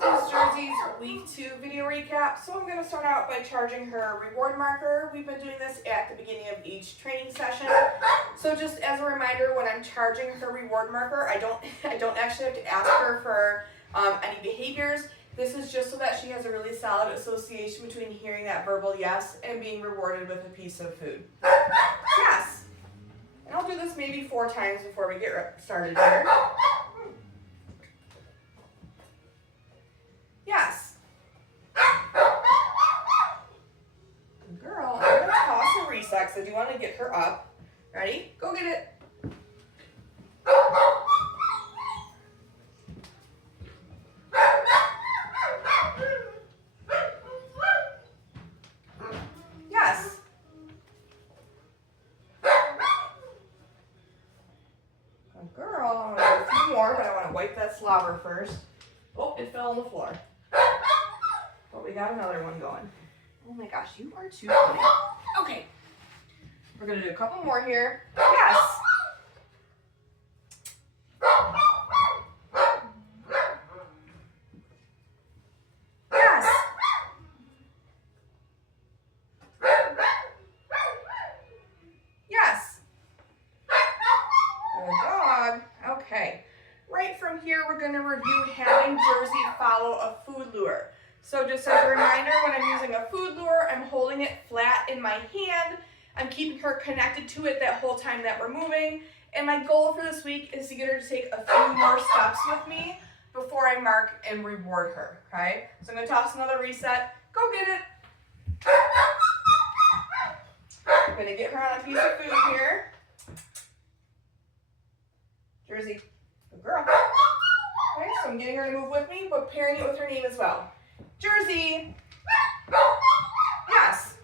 is Jersey's week 2 video recap. So I'm going to start out by charging her reward marker. We've been doing this at the beginning of each training session. So just as a reminder, when I'm charging her reward marker, I don't actually have to ask her for any behaviors. This is just so that she has a really solid association between hearing that verbal yes and being rewarded with a piece of food. Yes. And I'll do this maybe 4 times before we get started here. Yes. Good girl. I'm going to toss a reset because I do want to get her up. Ready? Go get it. Yes. Good girl. I'm going to do a few more, but I want to wipe that slobber first. Oh, it fell on the floor. But we got another one going. Oh my gosh, you are too funny. Okay. We're going to do a couple more here. Yes. Yes. Yes. Good dog. Okay. Right from here, we're going to review having Jersey follow a food lure. So just as a reminder, when I'm using a food lure, I'm holding it flat in my hand. I'm keeping her connected to it that whole time that we're moving. And my goal for this week is to get her to take a few more steps with me before I mark and reward her, okay? So I'm going to toss another reset. Go get it. I'm going to get her on a piece of food here. Jersey, good girl. Okay, so I'm getting her to move with me, but pairing it with her name as well. Jersey. Yes.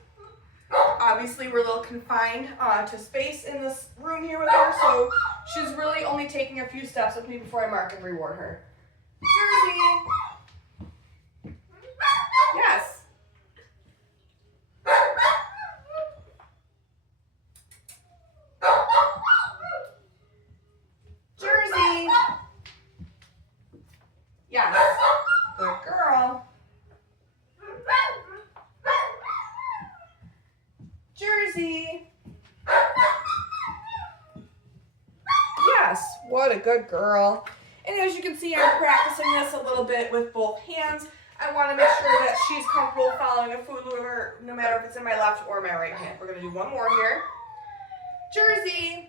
Obviously, we're a little confined to space in this room here with her, so she's really only taking a few steps with me before I mark and reward her. Jersey. Yes. Jersey. Yes. Good girl. Jersey. Yes, what a good girl. And as you can see, I'm practicing this a little bit with both hands. I want to make sure that she's comfortable following a food lure, no matter if it's in my left or my right hand. We're going to do one more here. Jersey.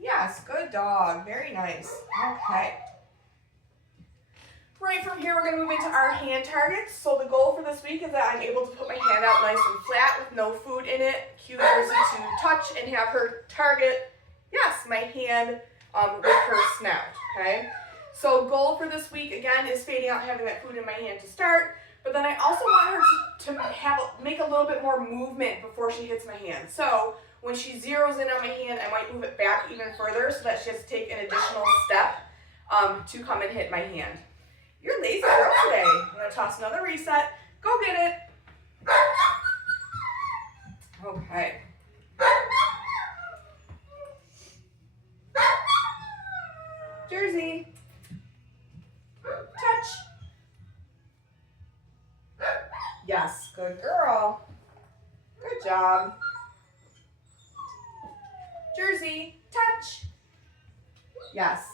Yes, good dog. Very nice. Okay. Right from here, we're going to move into our hand targets. So the goal for this week is that I'm able to put my hand out nice and flat with no food in it. Cue Jersey to touch and have her target, yes, my hand with her snout, okay? So goal for this week, again, is fading out having that food in my hand to start. But then I also want her to make a little bit more movement before she hits my hand. So when she zeroes in on my hand, I might move it back even further so that she has to take an additional step to come and hit my hand. You're a lazy girl today. I'm going to toss another reset. Go get it. Okay. Jersey. Touch. Yes, good girl. Good job. Jersey, touch. Yes.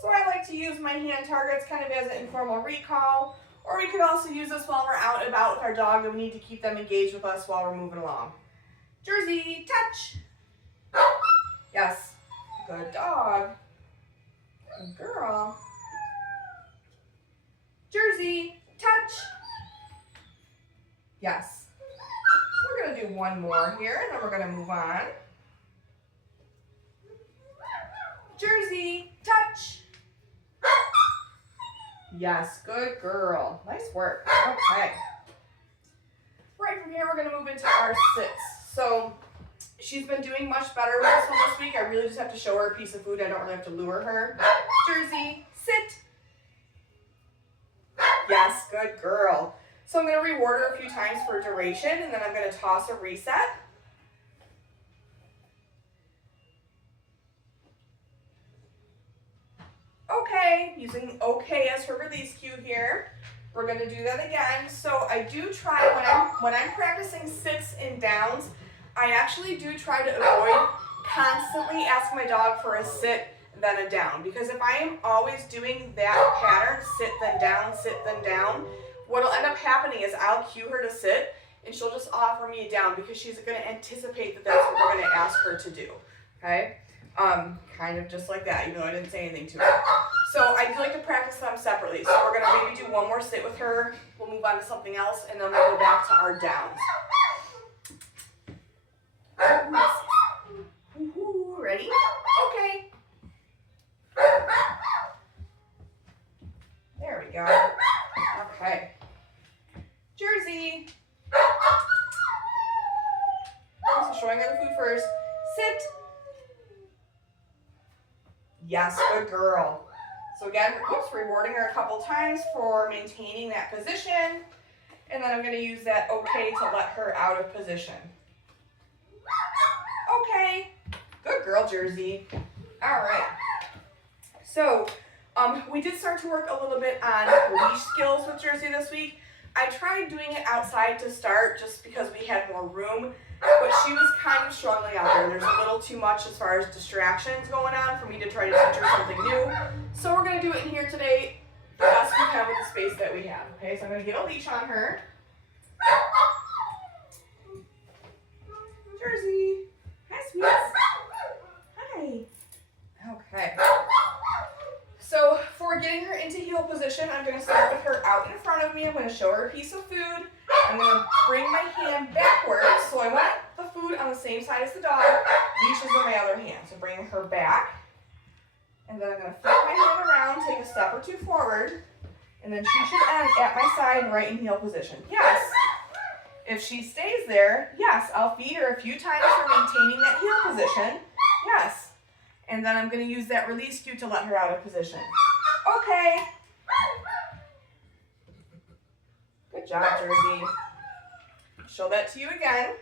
So I like to use my hand targets kind of as an informal recall, or we could also use this while we're out and about with our dog and we need to keep them engaged with us while we're moving along. Jersey, touch. Yes. Good dog. Good girl. Jersey, touch. Yes. We're going to do one more here and then we're going to move on. Jersey, touch. Yes, good girl. Nice work. Okay. Right from here, we're going to move into our sits. So she's been doing much better with this one this week. I really just have to show her a piece of food. I don't really have to lure her. Jersey, sit. Yes, good girl. So I'm going to reward her a few times for duration, and then I'm going to toss a reset. Okay. okay, using okay as her release cue here. We're gonna do that again. So I do try, when I'm practicing sits and downs, I actually do try to avoid constantly asking my dog for a sit, then a down. Because if I am always doing that pattern, sit, then down, what'll end up happening is I'll cue her to sit, and she'll just offer me a down because she's gonna anticipate that that's what we're gonna ask her to do, okay? Kind of just like that, even though I didn't say anything to her. So I do like to practice them separately. So we're gonna maybe do one more sit with her, we'll move on to something else, and then we'll go back to our downs. Ready? Okay. There we go. Okay. Jersey. So showing her the food first. Sit. Yes, good girl. So again, rewarding her a couple times for maintaining that position. And then I'm going to use that okay to let her out of position. Okay. Good girl, Jersey. All right. So we did start to work a little bit on leash skills with Jersey this week. I tried doing it outside to start just because we had more room, but she was kind of struggling out there. There's a little too much as far as distractions going on for me to try to teach her something new. So we're going to do it in here today the best we can with the space that we have. Okay, so I'm going to get a leash on her. Jersey. Hi, sweets. Hi. Okay. So for getting her into heel position, I'm going to start with her out in front of me. I'm going to show her a piece of food. I'm going to bring my hand backwards. So I want the food on the same side as the dog. Leash is in my other hand. So bring her back. And then I'm going to flip my hand around, take a step or two forward. And then she should end at my side right in heel position. Yes. If she stays there, yes, I'll feed her a few times for maintaining that heel position. Yes. And then I'm going to use that release cue to let her out of position. Okay. Good job, Jersey. Show that to you again.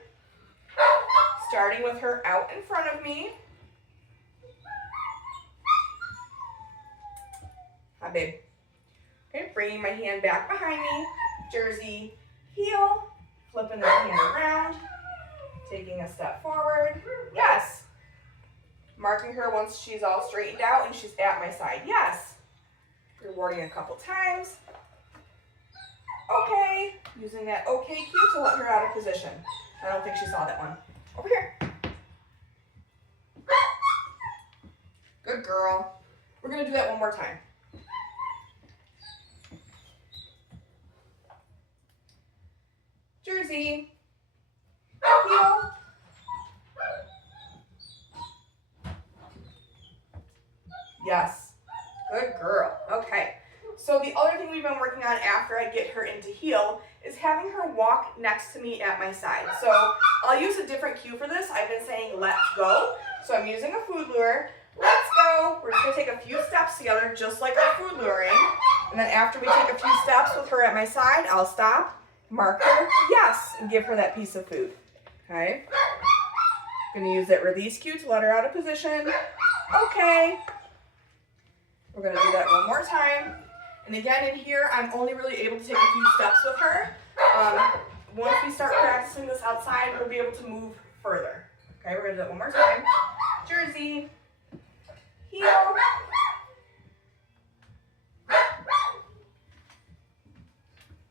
Starting with her out in front of me. Hi, babe. Okay, bringing my hand back behind me. Jersey, heel. Flipping the hand around. Taking a step forward. Yes. Marking her once she's all straightened out and she's at my side. Yes. Rewarding a couple times. Okay. Using that okay cue to let her out of position. I don't think she saw that one. Over here. Good girl. We're going to do that one more time. Jersey. Heel. Yes. Good girl. Okay. So the other thing we've been working on after I get her into heel is having her walk next to me at my side. So I'll use a different cue for this. I've been saying let's go. So I'm using a food lure. Let's go. We're just going to take a few steps together just like our food luring. And then after we take a few steps with her at my side, I'll stop, mark her, yes, and give her that piece of food. Okay. I'm going to use that release cue to let her out of position. Okay. We're going to do that one more time. And again, in here, I'm only really able to take a few steps with her. Once we start practicing this outside, we'll be able to move further. Okay, we're going to do that one more time. Jersey. Heel.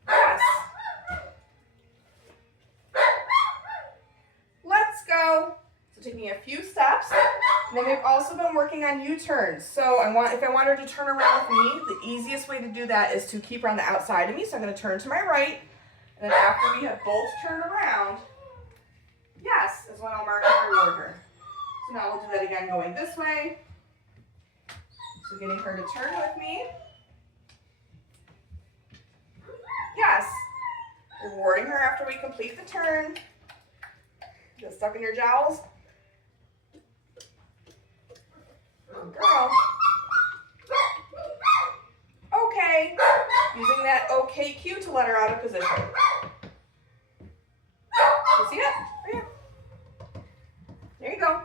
Yes. Let's go. So taking a few steps. And then we've also been working on U-turns. So if I want her to turn around with me, the easiest way to do that is to keep her on the outside of me. So I'm going to turn to my right. And then after we have both turned around, yes, is when I'll mark and reward her. So now we'll do that again going this way. So getting her to turn with me. Yes. Rewarding her after we complete the turn. Get stuck in your jowls. Good girl. Okay. Using that okay cue to let her out of position. You see it? Right here. There you go.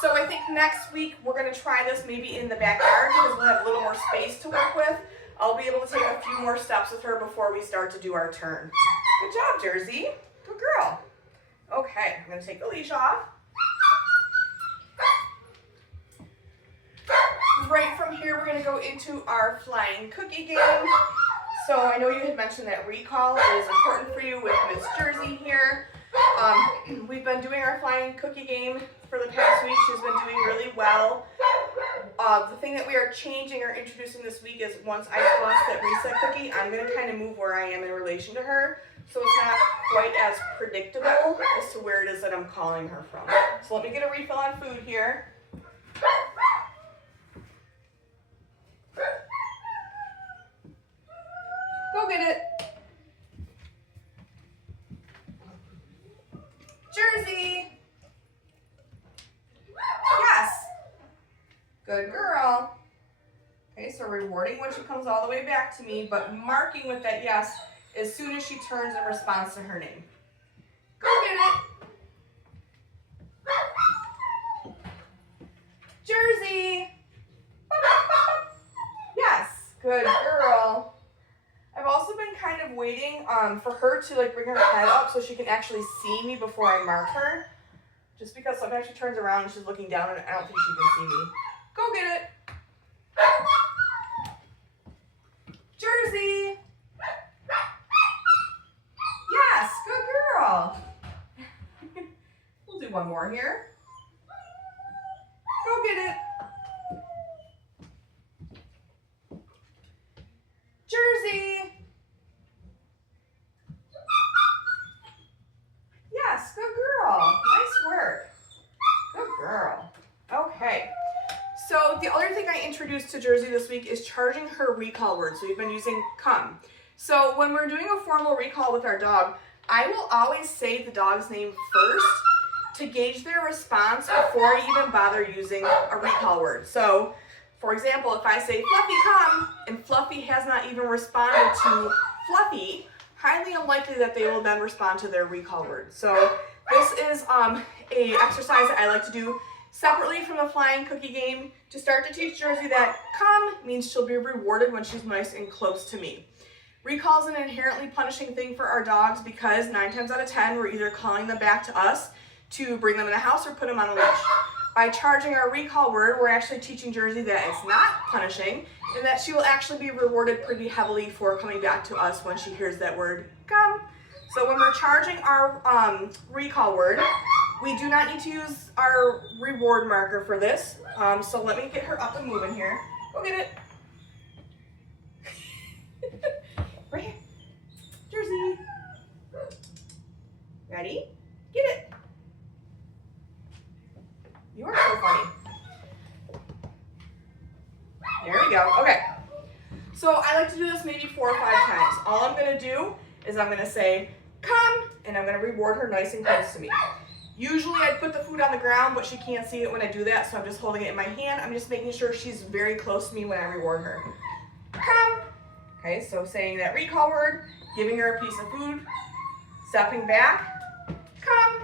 So I think next week we're going to try this maybe in the backyard because we'll have a little more space to work with, I'll be able to take a few more steps with her before we start to do our turn. Good job, Jersey. Good girl. Okay, I'm going to take the leash off. Right from here, we're going to go into our flying cookie game. So I know you had mentioned that recall is important for you with Miss Jersey here. We've been doing our flying cookie game for the past week. She's been doing really well. The thing that we are changing or introducing this week is once I toss that reset cookie, I'm going to kind of move where I am in relation to her. So it's not quite as predictable as to where it is that I'm calling her from. So let me get a refill on food here. Go get it. Jersey. Yes. Good girl. Okay, so rewarding when she comes all the way back to me, but marking with that yes as soon as she turns in response to her name. Go get it. Jersey. Yes. Good girl. I've also been kind of waiting for her to like bring her head up so she can actually see me before I mark her. Just because sometimes she turns around and she's looking down and I don't think she can see me. Go get it. Jersey. Yes, good girl. We'll do one more here. Go get it. Jersey. Yes, good girl. Nice work. Good girl. Okay. So the other thing I introduced to Jersey this week is charging her recall word. So we've been using come. So when we're doing a formal recall with our dog, I will always say the dog's name first to gauge their response before I even bother using a recall word. So for example, if I say Fluffy come and Fluffy has not even responded to Fluffy, highly unlikely that they will then respond to their recall word. So this is a exercise that I like to do separately from the flying cookie game to start to teach Jersey that come means she'll be rewarded when she's nice and close to me. Recall is an inherently punishing thing for our dogs because 9 times out of 10 we're either calling them back to us to bring them in the house or put them on a leash. By charging our recall word, we're actually teaching Jersey that it's not punishing and that she will actually be rewarded pretty heavily for coming back to us when she hears that word come. So when we're charging our recall word, we do not need to use our reward marker for this. So let me get her up and moving here. Go get it. Right here. Jersey. Ready? Get it. You are so funny. There we go. Okay. So I like to do this maybe 4 or 5 times. All I'm going to do is I'm going to say, come, and I'm going to reward her nice and close to me. Usually I'd put the food on the ground, but she can't see it when I do that, so I'm just holding it in my hand. I'm just making sure she's very close to me when I reward her. Come. Okay, so saying that recall word, giving her a piece of food, stepping back, come,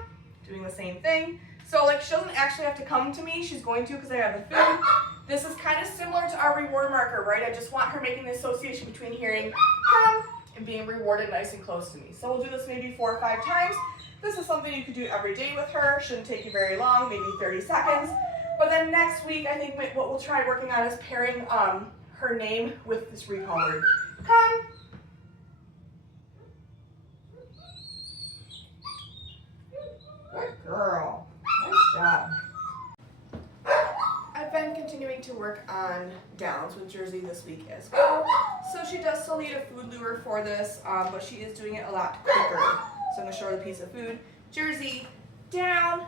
doing the same thing. So like she doesn't actually have to come to me, she's going to because I have the food. This is kind of similar to our reward marker, right? I just want her making the association between hearing come and being rewarded nice and close to me. So we'll do this maybe 4 or 5 times. This is something you could do every day with her. Shouldn't take you very long, maybe 30 seconds. But then next week, I think what we'll try working on is pairing her name with this recall word. Come. Good girl. Nice job. I've been continuing to work on downs with Jersey this week as well. So she does still need a food lure for this, but she is doing it a lot quicker. So I'm going to show her the piece of food. Jersey, down.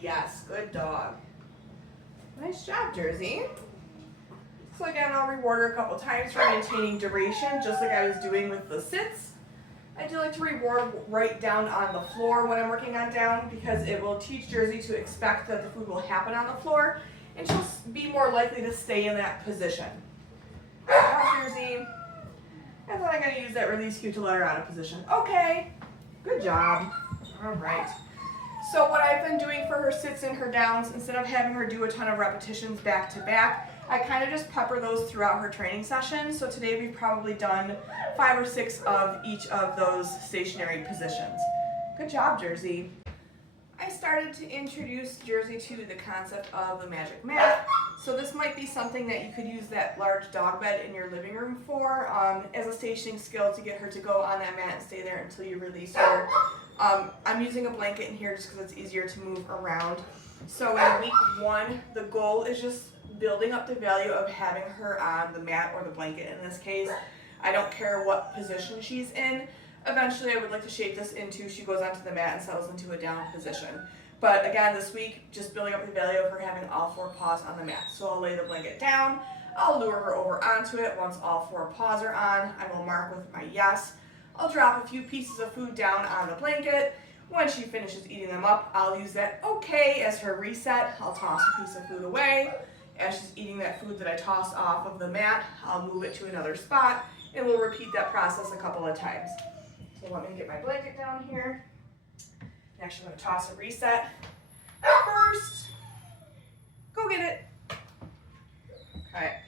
Yes, good dog. Nice job, Jersey. So again, I'll reward her a couple times for maintaining duration, just like I was doing with the sits. I do like to reward right down on the floor when I'm working on down because it will teach Jersey to expect that the food will happen on the floor and she'll be more likely to stay in that position. Good job, Jersey. And then I'm going to use that release cue to let her out of position. Okay, good job. All right. So what I've been doing for her sits and her downs, instead of having her do a ton of repetitions back to back, I kind of just pepper those throughout her training session. So today we've probably done 5 or 6 of each of those stationary positions. Good job, Jersey. I started to introduce Jersey to the concept of the magic mat. So this might be something that you could use that large dog bed in your living room for as a stationing skill to get her to go on that mat and stay there until you release her. I'm using a blanket in here just because it's easier to move around. So in week 1, the goal is just building up the value of having her on the mat or the blanket in this case. I don't care what position she's in. Eventually I would like to shape this into she goes onto the mat and settles into a down position. But again, this week, just building up the value of her having all 4 paws on the mat. So I'll lay the blanket down, I'll lure her over onto it. Once all 4 paws are on, I will mark with my yes. I'll drop a few pieces of food down on the blanket. When she finishes eating them up, I'll use that okay as her reset. I'll toss a piece of food away. As she's eating that food that I tossed off of the mat, I'll move it to another spot, and we'll repeat that process a couple of times. So let me get my blanket down here. Next, I'm going to toss a reset. First, go get it. Okay.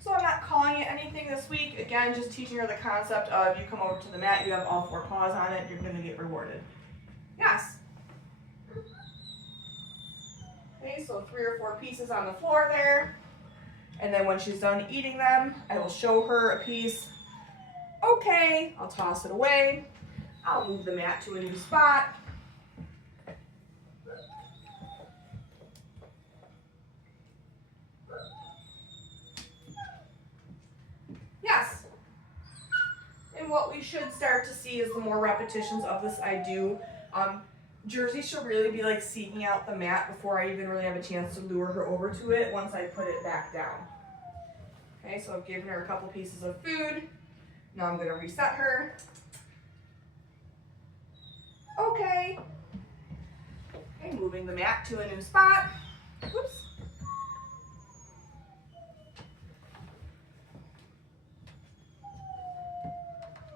So I'm not calling it anything this week. Again, just teaching her the concept of you come over to the mat, you have all 4 paws on it, you're going to get rewarded. Yes. Okay, so 3 or 4 pieces on the floor there. And then when she's done eating them, I will show her a piece. Okay, I'll toss it away. I'll move the mat to a new spot. Yes. And what we should start to see is the more repetitions of this I do. Jersey should really be like seeking out the mat before I even really have a chance to lure her over to it once I put it back down. Okay, so I've given her a couple pieces of food. Now I'm going to reset her. Okay. Okay, moving the mat to a new spot. Whoops.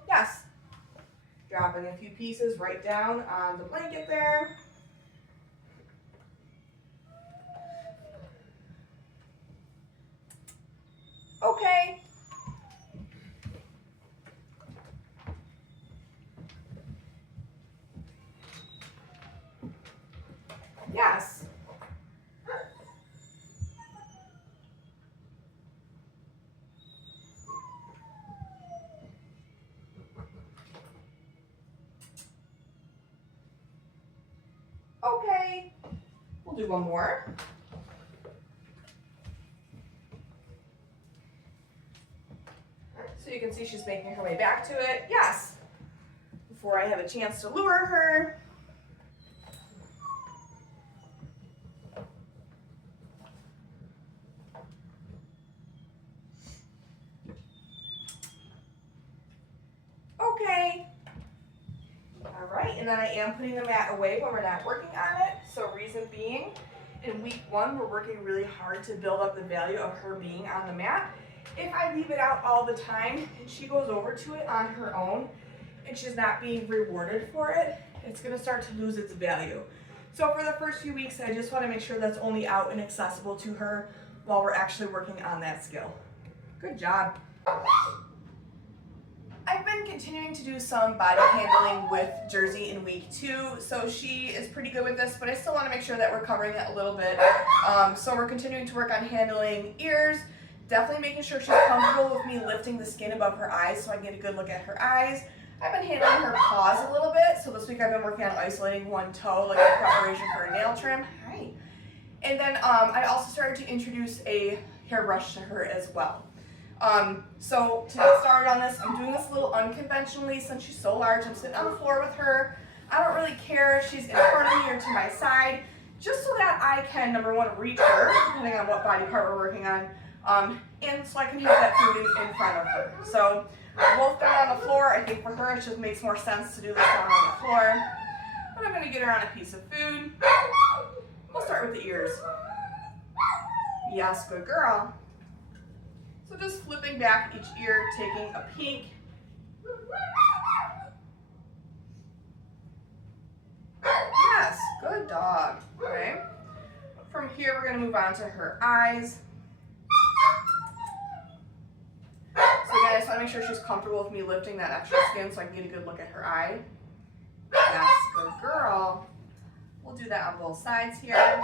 Yes. Dropping a few pieces right down on the blanket there. Okay. Yes. Okay. We'll do one more. So you can see she's making her way back to it. Yes. Before I have a chance to lure her. Okay. All right, and then I am putting the mat away when we're not working on it. So reason being, in week 1, we're working really hard to build up the value of her being on the mat. If I leave it out all the time and she goes over to it on her own and she's not being rewarded for it, it's gonna start to lose its value. So for the first few weeks, I just wanna make sure that's only out and accessible to her while we're actually working on that skill. Good job. I've been continuing to do some body handling with Jersey in week 2, so she is pretty good with this, but I still want to make sure that we're covering it a little bit. So we're continuing to work on handling ears, definitely making sure she's comfortable with me lifting the skin above her eyes so I can get a good look at her eyes. I've been handling her paws a little bit, so this week I've been working on isolating one toe, like in preparation for a nail trim. Hi. And then I also started to introduce a hairbrush to her as well. So to get started on this, I'm doing this a little unconventionally since she's so large. I'm sitting on the floor with her. I don't really care if she's in front of me or to my side, just so that I can, number 1, reach her, depending on what body part we're working on, and so I can have that food in front of her. So we're both down on the floor. I think for her it just makes more sense to do this down on the floor. But I'm going to get her on a piece of food. We'll start with the ears. Yes, good girl. So just flipping back each ear, taking a peek. good dog. Okay. From here, we're gonna move on to her eyes. So again, I just wanna make sure she's comfortable with me lifting that extra skin so I can get a good look at her eye. Yes, good girl. We'll do that on both sides here.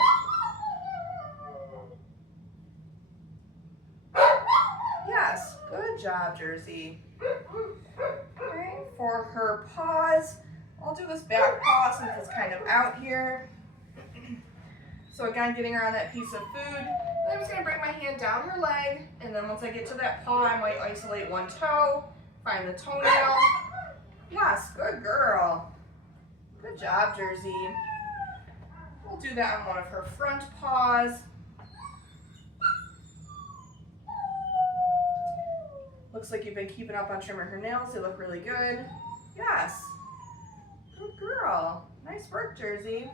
Yes, good job, Jersey. Okay, for her paws, I'll do this back paw since it's kind of out here. So again, getting her on that piece of food. Then I'm just gonna bring my hand down her leg, and then once I get to that paw, I might isolate one toe, find the toenail. Yes, good girl. Good job, Jersey. We'll do that on one of her front paws. Looks like you've been keeping up on trimming her nails. They look really good. Yes. Good girl. Nice work, Jersey.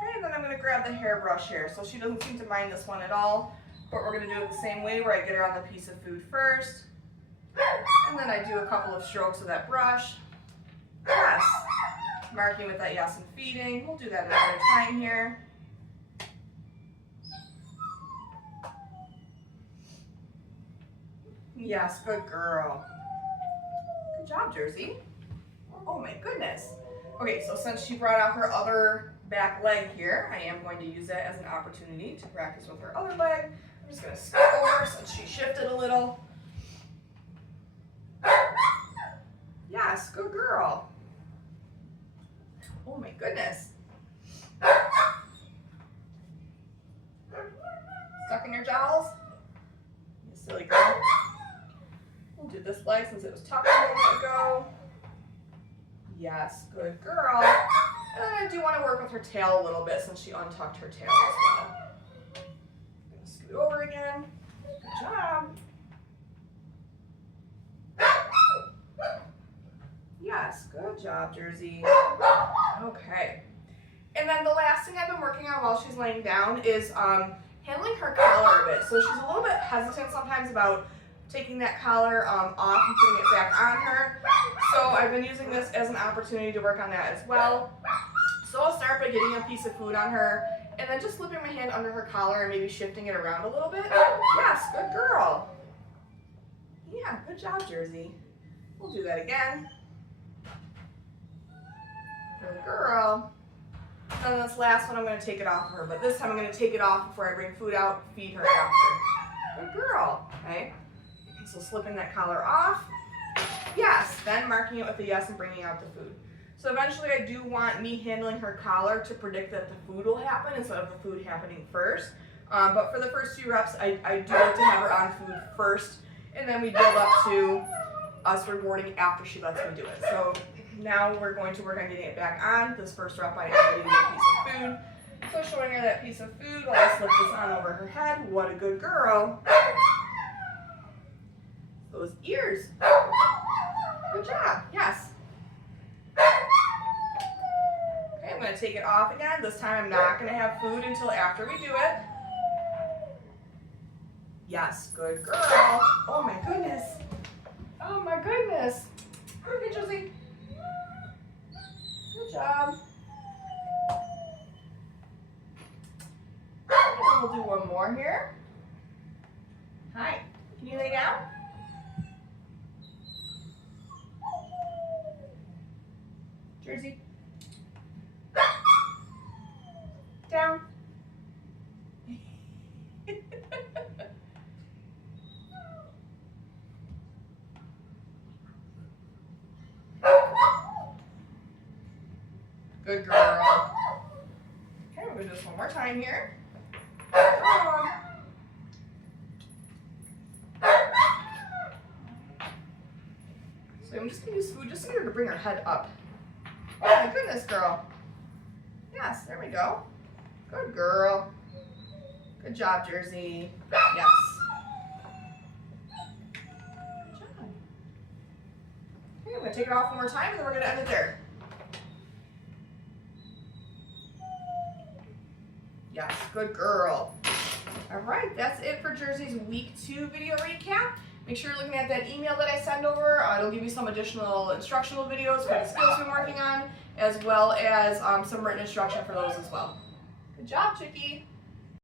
Okay, and then I'm going to grab the hairbrush here. So she doesn't seem to mind this one at all. But we're going to do it the same way where I get her on the piece of food first. And then I do a couple of strokes with that brush. Yes. Marking with that yes and feeding. We'll do that another time here. Yes, good girl. Good job, Jersey. Oh my goodness. Okay, so since she brought out her other back leg here, I am going to use that as an opportunity to practice with her other leg. I'm just going to skip over since she shifted a little. Yes, good girl. Oh my goodness. Stuck in your jowls? You silly girl. We'll do this leg since it was tucked a moment ago. Yes, good girl. And then I do want to work with her tail a little bit since she untucked her tail as well. I'm going to scoot over again. Good job. Yes, good job, Jersey. Okay. And then the last thing I've been working on while she's laying down is handling her collar a bit. So she's a little bit hesitant sometimes about taking that collar off and putting it back on her. So I've been using this as an opportunity to work on that as well. So I'll start by getting a piece of food on her and then just slipping my hand under her collar and maybe shifting it around a little bit. Yes, good girl. Yeah, good job, Jersey. We'll do that again. Good girl. And this last one, I'm going to take it off of her, but this time I'm going to take it off before I bring food out, feed her after. Good girl. Okay. So slipping that collar off. Yes. Then marking it with a yes and bringing out the food. So eventually I do want me handling her collar to predict that the food will happen instead of the food happening first. But for the first few reps, I do like to have her on food first, and then we build up to us rewarding after she lets me do it. So now we're going to work on getting it back on. This first rep I am getting a piece of food. So showing her that piece of food while I slip this on over her head. What a good girl. Those ears. Good job. Yes. Okay, I'm going to take it off again. This time I'm not going to have food until after we do it. Yes, good girl. Oh my goodness. Oh my goodness. Hey, Josie. Good job. And we'll do one more here. Hi. Can you lay down? Jersey. Down. Good girl. Okay, we're going to do this one more time here. So I'm just going to use food just to get her to bring her head up. Oh my goodness, girl. Yes, there we go. Good girl. Good job, Jersey. Yes. Good job. Okay, I'm going to take it off one more time and then we're going to end it there. Yes, good girl. All right, that's it for Jersey's week 2 video recap. Make sure you're looking at that email that I send over. It'll give you some additional instructional videos for the skills we're working on. as well as some written instruction for those as well. Good job, Chickie.